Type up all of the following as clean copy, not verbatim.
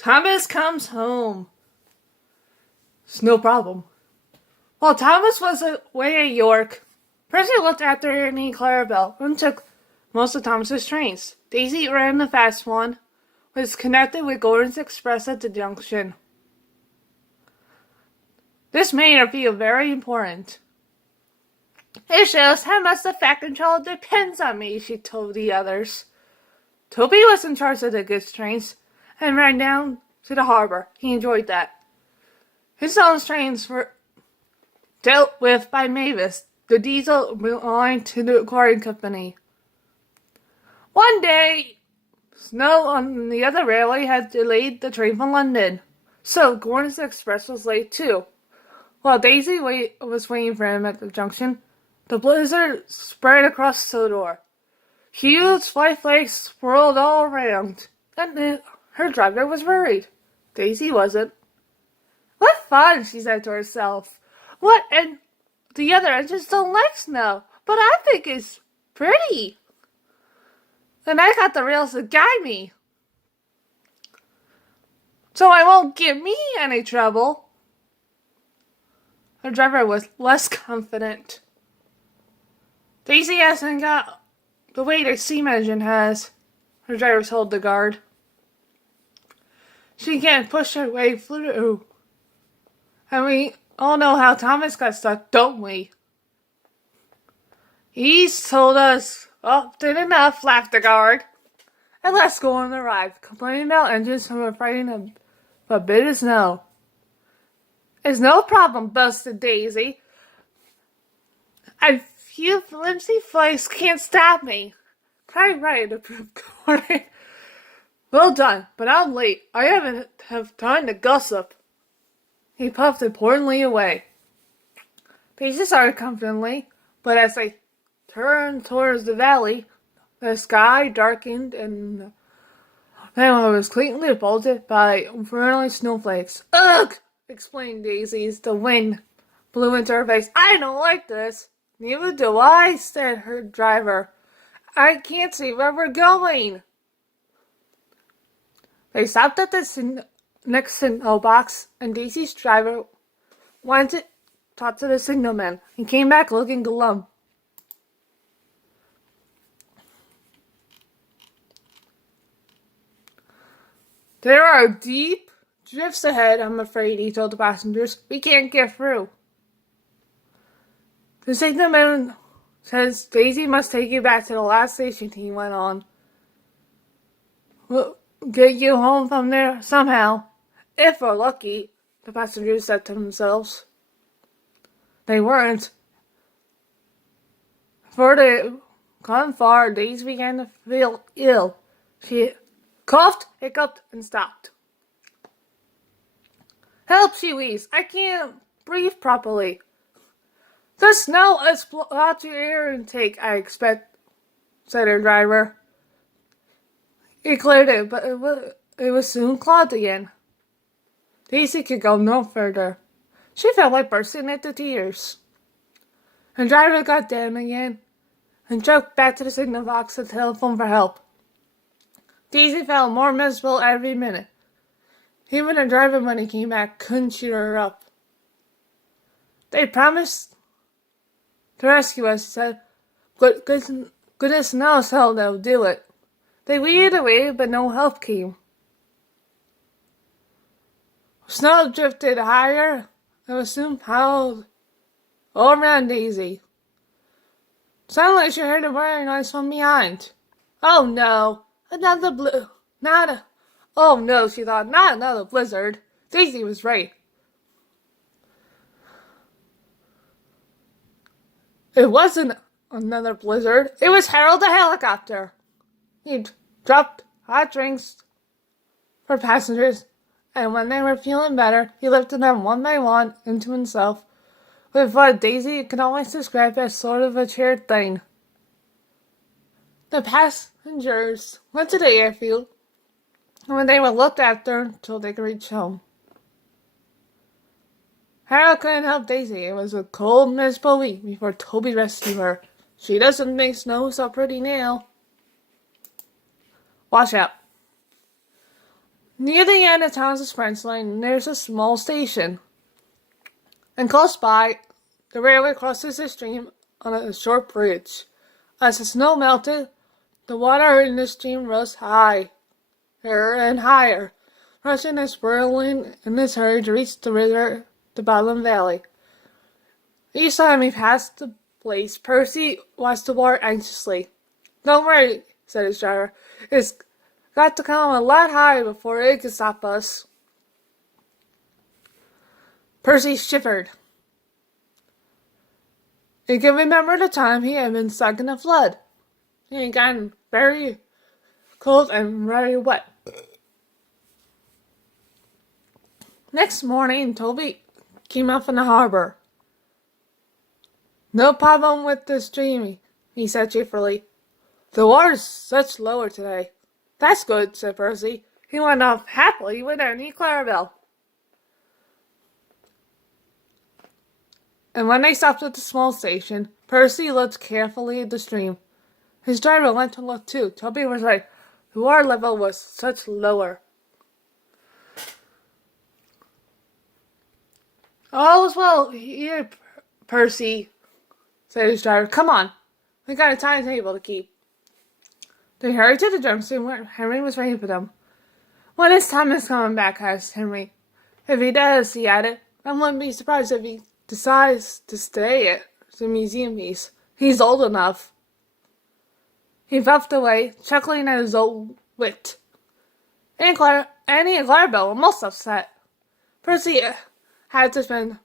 Thomas comes home. It's no problem. While Thomas was away at York, Percy looked after Annie Clarabelle and took most of Thomas's trains. Daisy ran the fast one, was connected with Gordon's Express at the junction. This made her feel very important. It shows how much the Fat Controller depends on me, she told the others. Toby was in charge of the goods trains and ran down to the harbor. He enjoyed that. His own trains were dealt with by Mavis, the diesel belonging to the Quarrying Company. One day, snow on the other railway had delayed the train from London, so Gordon's Express was late too. While Daisy was waiting for him at the junction, the blizzard spread across Sodor. Huge white flakes swirled all around, and her driver was worried. Daisy wasn't. What fun, she said to herself. What, and the other engines don't like snow, but I think it's pretty. And I got the rails to guide me, so I won't give me any trouble. Her driver was less confident. Daisy hasn't got the weight a steam engine has, her driver told the guard. She can't push her way through. And we all know how Thomas got stuck, don't we? He's told us often enough, laughed the guard. And let's go on the ride, complaining about engines who were fighting a bit of snow. It's no problem, boasted Daisy. A few flimsy flakes can't stop me. Quite right, approved Gordon. Well done, but I'm late. I haven't have time to gossip. He puffed importantly away. Daisy started confidently, but as they turned towards the valley, the sky darkened and then it was cleanly bolted by infernal snowflakes. Ugh! Explained Daisy as the wind blew into her face. I don't like this. Neither do I, said her driver. I can't see where we're going. They stopped at the next signal box, and Daisy's driver went to talk to the signalman and came back looking glum. There are deep drifts ahead, I'm afraid, he told the passengers. We can't get through. The signalman says Daisy must take you back to the last station, he went on. We'll get you home from there somehow. If we're lucky, the passengers said to themselves. They weren't. Before they gone far, Daisy began to feel ill. She coughed, hiccuped, and stopped. Help, she wheezed. I can't breathe properly. The snow has blocked your air intake, I expect, said her driver. He cleared it, but it was soon clogged again. Daisy could go no further. She felt like bursting into tears. Her driver got down again and choked back to the signal box to telephone for help. Daisy felt more miserable every minute. Even her driver, when he came back, couldn't cheer her up. They promised to rescue us, he said. Goodness knows how they'll do it. They waited away, but no help came. Snow drifted higher and was soon piled all around Daisy. Suddenly she heard a whirring noise from behind. Oh no, oh no, she thought, not another blizzard. Daisy was right. It wasn't another blizzard. It was Harold the helicopter. He dropped hot drinks for passengers, and when they were feeling better, he lifted them one by one into himself with what Daisy could always describe as sort of a cheered thing. The passengers went to the airfield, and they were looked after until they could reach home. Harold couldn't help Daisy. It was a cold, miserable week before Toby rescued her. She doesn't make snow so pretty now. Watch out. Near the end of Thomas's French Line, there's a small station. And close by, the railway crosses the stream on a short bridge. As the snow melted, the water in the stream rose higher and higher, rushing and swirling in its hurry to reach the river, the bottom valley. Each time he passed the place, Percy watched the water anxiously. "Don't worry," said his driver. "It's got to come a lot higher before it can stop us." Percy shivered. He could remember the time he had been stuck in a flood. He had gotten very cold and very wet. Next morning, Toby came up from the harbor. "No problem with the stream," he said cheerfully. "The water's such lower today." "That's good," said Percy. He went off happily without any Clarabelle. And when they stopped at the small station, Percy looked carefully at the stream. His driver went to look too. Toby was right. The water level was such lower. "All is well here, Percy," said his driver. "Come on. We got a timetable to keep." They hurried to the junction where Henry was waiting for them. "When is Thomas coming back?" asked Henry. "If he does," he added, "I wouldn't be surprised if he decides to stay at the museum piece. He's old enough." He puffed away, chuckling at his old wit. Annie and Clarabelle were most upset. Percy had to spend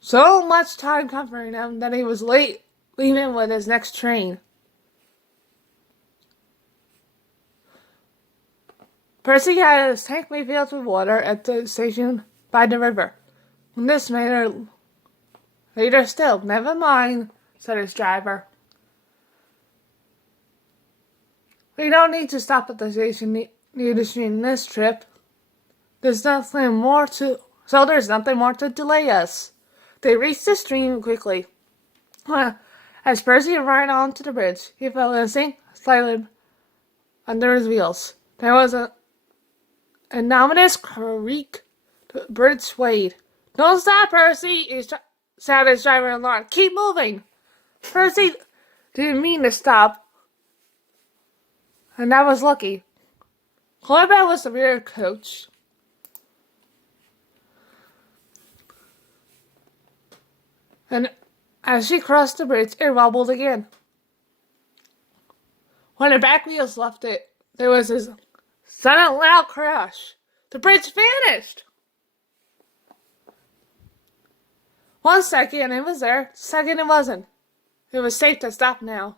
so much time comforting him that he was late leaving with his next train. Percy had his tank refilled with water at the station by the river. This made her later still. "Never mind," said his driver. "We don't need to stop at the station near the stream this trip. There's nothing more to delay us." They reached the stream quickly. As Percy ran onto the bridge, he felt a sink slightly under his wheels. There was an ominous creak. The bridge swayed. "Don't stop, Percy!" shouted his driver in alarm. "Keep moving!" Percy didn't mean to stop, and that was lucky. Clarabelle was the rear coach. And as she crossed the bridge, it wobbled again. When the back wheels left it, there was a sudden loud crash. The bridge vanished! 1 second it was there, 2nd it wasn't. It was safe to stop now.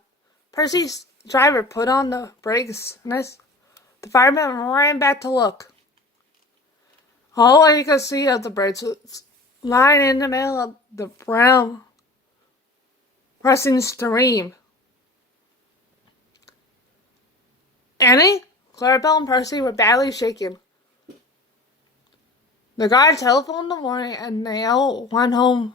Percy's driver put on the brakes, and the fireman ran back to look. All he could see of the bridge was lying in the middle of the brown, rushing stream. Annie, Clarabelle, and Percy were badly shaken. The guard telephoned in the morning, and they all went home.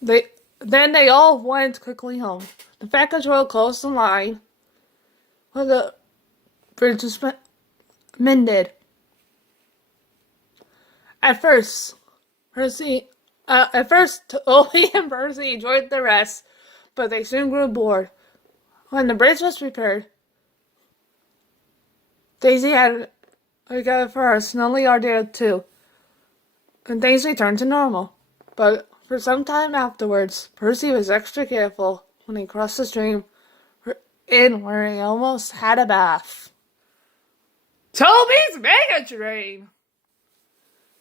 Then they all went quickly home. The Fat Control closed the line while the bridge was mended. At first, Toby and Percy enjoyed the rest, but they soon grew bored. When the bridge was repaired, Daisy had to go for a snuggly ordeal too, and things returned to normal. But for some time afterwards, Percy was extra careful when he crossed the stream where he almost had a bath. Toby's Mega Train!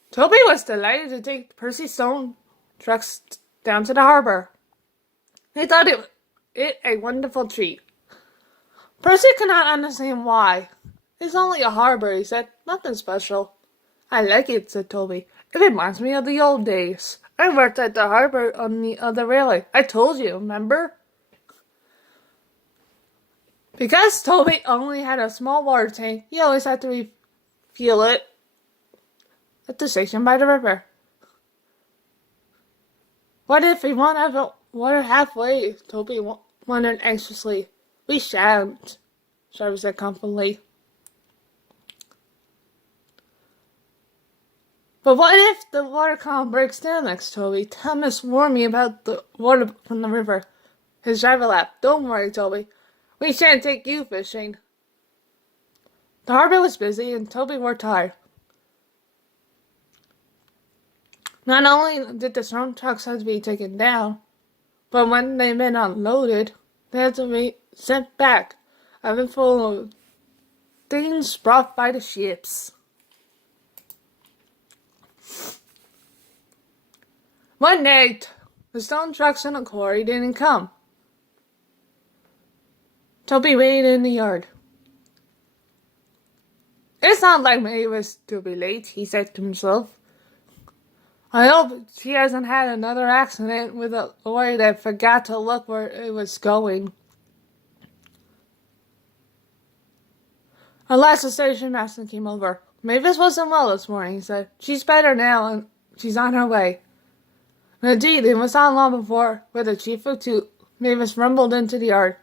Toby was delighted to take Percy's stone trucks down to the harbor. He thought it a wonderful treat. Percy could not understand why. "It's only a harbor," he said. "Nothing special." "I like it," said Toby. "It reminds me of the old days. I worked at the harbor on the other railway. I told you, remember?" Because Toby only had a small water tank, he always had to refuel it at the station by the river. "What if we run out of water halfway?" Toby wondered anxiously. "We shan't," Trevor said confidently. But what if the water column breaks down next, Toby? Thomas warned me about the water from the river. His driver laughed. Don't worry, Toby. We shan't take you fishing. The harbor was busy and Toby worked hard. Not only did the storm trucks have to be taken down, but when they'd been unloaded, they had to be sent back, even full of things brought by the ships. One day, the stone trucks in the quarry didn't come. Toby waited in the yard. It's not like Mavis to be late, he said to himself. I hope she hasn't had another accident with a lorry that forgot to look where it was going. At last the station master came over. Mavis wasn't well this morning, he said. She's better now and she's on her way. And indeed, it was not long before, with the chief of two, Mavis rumbled into the yard.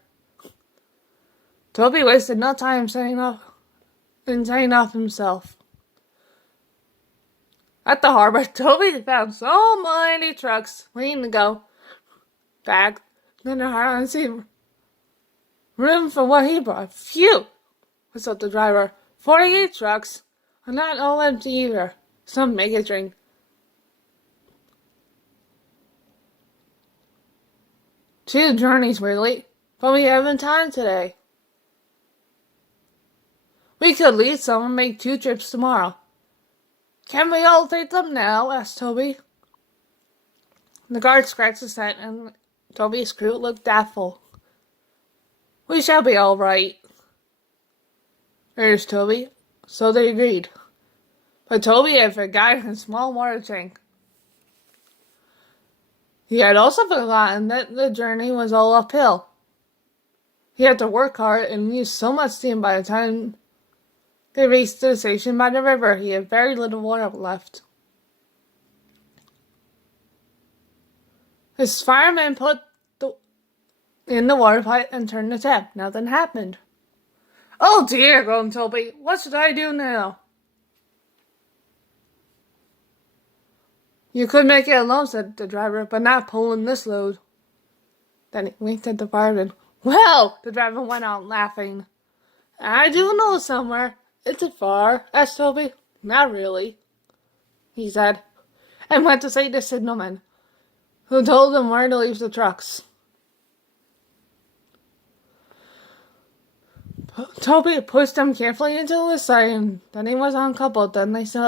Toby wasted no time setting off himself. At the harbor, Toby found so many trucks waiting to go back. Then there hardly seemed room for what he brought. Phew, whistled the driver. 48 trucks, and not all empty either. Some make it drink. Two journeys were late, but we haven't time today. We could leave some and make 2 trips tomorrow. Can we all take them now? Asked Toby. The guard scratched his head and Toby's crew looked doubtful. We shall be all right, urged Toby. So they agreed. But Toby had forgotten his small water tank. He had also forgotten that the journey was all uphill. He had to work hard and use so much steam by the time they reached the station by the river. He had very little water left. His fireman put in the water pipe and turned the tap. Nothing happened. Oh dear, groaned Toby. What should I do now? You could make it alone, said the driver, but not pulling this load. Then he winked at the fireman. Well, the driver went on laughing. I do know somewhere. Is it far? Asked Toby. Not really, he said, and went to see the signalman, who told him where to leave the trucks. Toby pushed them carefully into the side, and then he was uncoupled. Then they set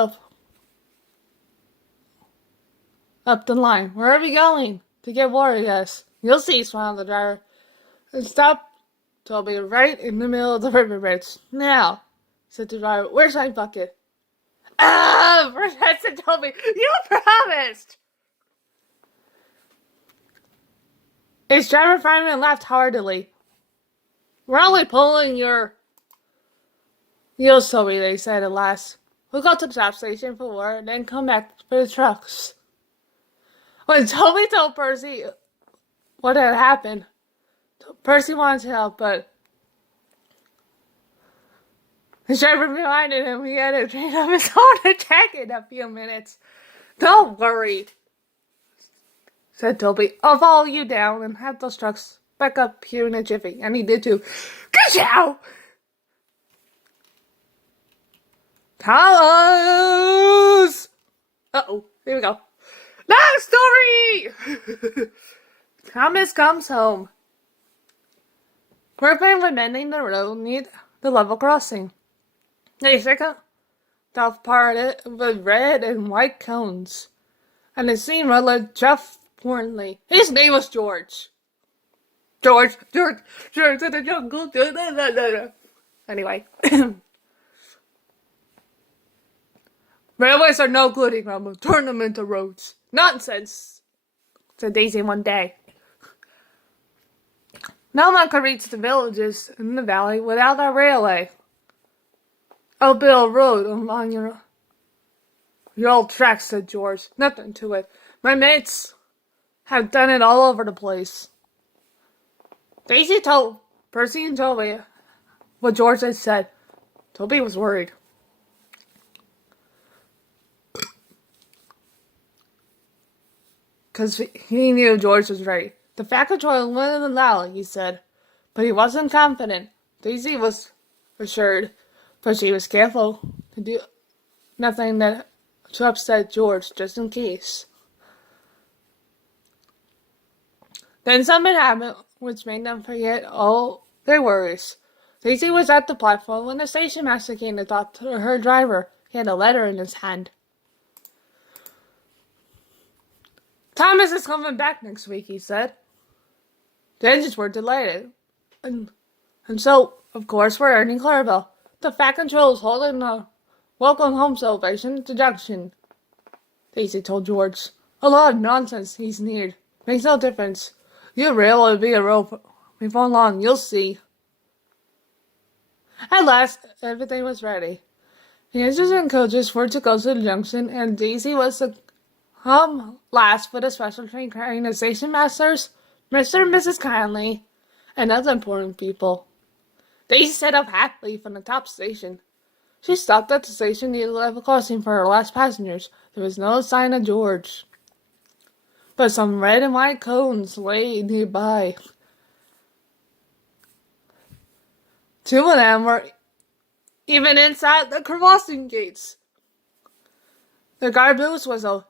up the line. Where are we going? To get water, yes. You'll see, smiled the driver. And stopped Toby right in the middle of the riverbed. Now, said the driver, where's my bucket? Said Toby, you promised! His driver fireman laughed heartily. We're only pulling your Toby, they said at last. We'll go to the top station for water, then come back for the trucks. When Toby told Percy what had happened, Percy wanted to help, but the driver reminded him he had to drain up his own tank in a few minutes. Don't worry, said Toby. I'll follow you down and have those trucks back up here in a jiffy. And he did too. Ka-chow! Thomas! Uh-oh, here we go. Last story! Thomas comes home. Workmen were mending the road near the level crossing. They stuck off part of it with red and white cones. And the scene roller Jeff Portly. His name was George. George to the jungle. Anyway. Railways are no good, Grandma. Turn them into roads. Nonsense, said Daisy one day. No one could reach the villages in the valley without a railway. I'll build a road along your old tracks, said George. Nothing to it. My mates have done it all over the place. Daisy told Percy and Toby what George had said. Toby was worried. because he knew George was ready. The Fat Controller wouldn't allow, he said, but he wasn't confident. Daisy was assured, but she was careful to do nothing to upset George, just in case. Then something happened which made them forget all their worries. Daisy was at the platform when the station master came to talk to her driver. He had a letter in his hand. Thomas is coming back next week, he said. The engines were delighted. And so, of course, we're earning Clarabelle. The Fat Controller is holding a welcome home celebration at the junction, Daisy told George. A lot of nonsense, he sneered. Makes no difference. Your rail will be a rope. Before long, you'll see. At last, everything was ready. The engines and coaches were to go to the junction, and Daisy was to come last with a special train carrying the station masters, Mr. and Mrs. Kindly, and other important people. Daisy set up happily from the top station. She stopped at the station near the level crossing for her last passengers. There was no sign of George, but some red and white cones lay nearby. Two of them were even inside the crossing gates. The guard boost whistled.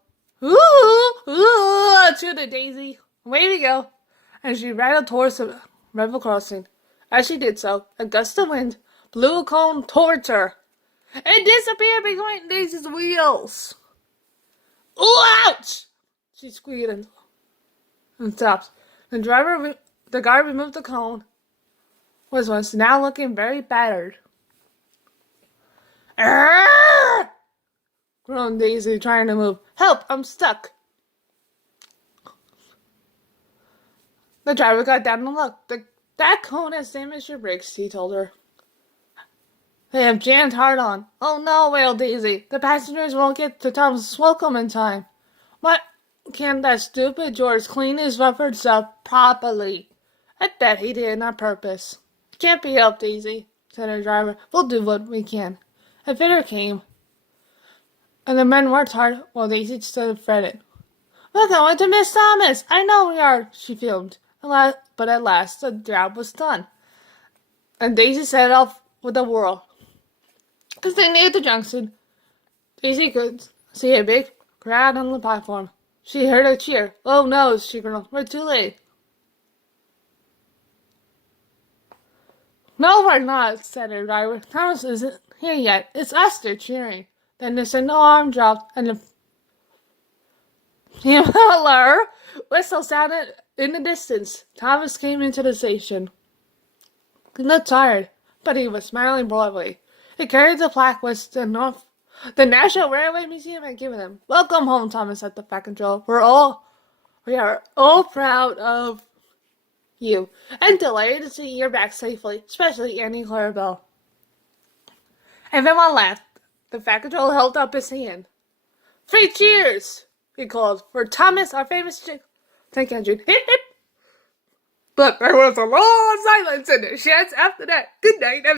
Ooh, ooh, to Daisy. Way to go. And she rattled towards the level crossing. As she did so, a gust of wind blew a cone towards her. It disappeared behind Daisy's wheels. Ooh, ouch! She squealed and stopped. The guard removed the cone. Was now looking very battered. Arrgh! Groaned Daisy, trying to move. Help! I'm stuck. The driver got down and looked. That cone has damaged your brakes, he told her. They have jammed hard on. Oh no, wailed Daisy. The passengers won't get to Tom's welcome in time. Why can't that stupid George clean his ruffers up properly? I bet he did it on purpose. Can't be helped, Daisy, said her driver. We'll do what we can. A fitter came, and the men worked hard while Daisy stood and fretted. We're going to miss Thomas. I know we are, she fumed. But at last the job was done, and Daisy set off with a whirl. As they neared the junction, Daisy could see a big crowd on the platform. She heard a cheer. Oh no, she groaned. We're too late. No, we're not, said her driver. Thomas isn't here yet. It's us they're cheering. Then the signal alarm dropped, and the Himmler whistle sounded in the distance. Thomas came into the station. He looked tired, but he was smiling broadly. He carried the plaque which the National Railway Museum had given him. Welcome home, Thomas, said the Fat Controller. We are all proud of you, and delighted to see you're back safely, especially Annie Clarabelle. Everyone laughed. The Fat Controller held up his hand. 3 cheers, he called, for Thomas, our famous tank engine. Hip, hip. But there was a long silence in the sheds after that. Good night, everyone.